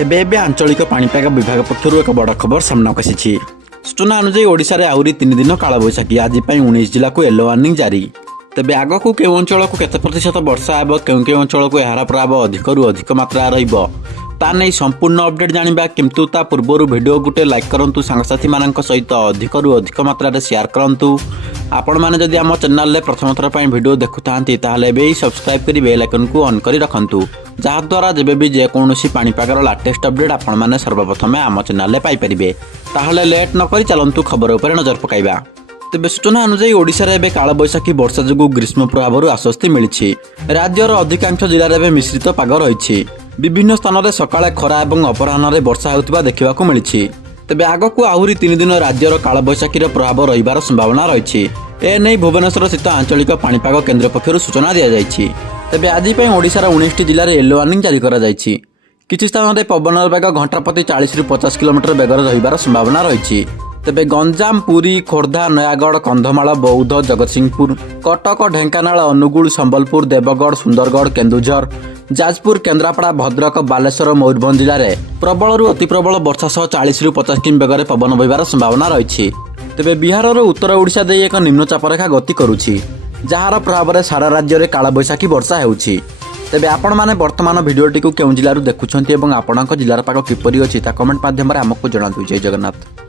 ଏବେ आंचलिक पाणीपाग विभाग पक्षर एक बड़ खबर सामना आसी। सूचना अनुसार ओडिशा रे आहुरी 3 दिन कालबैशाखी आज 19 जिला को येलो वार्निंग जारी। तेबे आग को केउ अंचल को केते प्रतिशत वर्षा हेब केउ अंचल को यार प्रभाव अधिक मात्रा रहिबो ता नहीं संपूर्ण अपडेट जानिबा, किंतु ता पूर्व वीडियो गुटे लाइक करंतु, सांगसाथी मानक सहित अधिक मात्रा रे शेयर करंतु। आपण माने जदि आम चैनल रे प्रथम थर पई वीडियो देखुतांती ताहले बे सब्सक्राइब करी बेल आइकन को ऑन करी रखंतु, जहा द्वारा जेबे भी जे कोनोसी पाणीपागर लेटेस्ट अपडेट आपण माने सर्वप्रथम आम चैनल रे पाई परिबे। ताहले लेट न करी चलंतु खबर उपर नजर पकाइबा। तेबे सूचना अनुसार ओडिशा रे एबे कालबैशाखी वर्षा जोगु ग्रीष्म प्रभाव आश्वस्ति मिली। राज्यर अधिकांश जिले में मिश्रित पाग रही। विभिन्न स्थान में सकाळे खरा और अपराह्न वर्षा होता देखा मिली। तेबे आगक आहुरी 3 दिन राज्यर कालबैशाखी प्रभाव रहिबार संभावना रही। एने भुवनेश्वर स्थित आंचलिक पाणीपाग केन्द्र पक्षर सूचना दी जाइछि। तेबे आज ओडिशार 19 जिले में येलो वार्निंग जारी करा जाइछि। किछि स्थान में पवन बेग घंटा प्रति 40 ରୁ 50 किलोमीटर बेगर रहिबार संभावना रही। तेबे गंजाम, पुरी, खोर्धा, नयागढ़, कंधमाल, बौद्ध, जगतसिंहपुर, कटक, ढेंकानाल, अनुगुल, संबलपुर, देवगढ़, सुंदरगढ़, केन्दुझर, जाजपुर, केन्द्रापड़ा, भद्रक, बालेश्वर, मयूरभंज जिले में प्रबल अति प्रबल वर्षा सह 40 ରୁ 50 किमी बेगर पवन बहिबार संभावना रही। तेबे बिहार उत्तर ओडिशा दे एक निम्नचाप रेखा गति करुछि, जार प्रभाव में सारा राज्य में कालबैशाखी वर्षा हेउछि। तेबे आपण माने वर्तमान भिडियोटी को केउ जिल्लारू देखुछन्ती एवं आपणक जिल्लार पाग किपरि अछि ता कमेंट माध्यम रे हमकु जणातु। जय जगन्नाथ।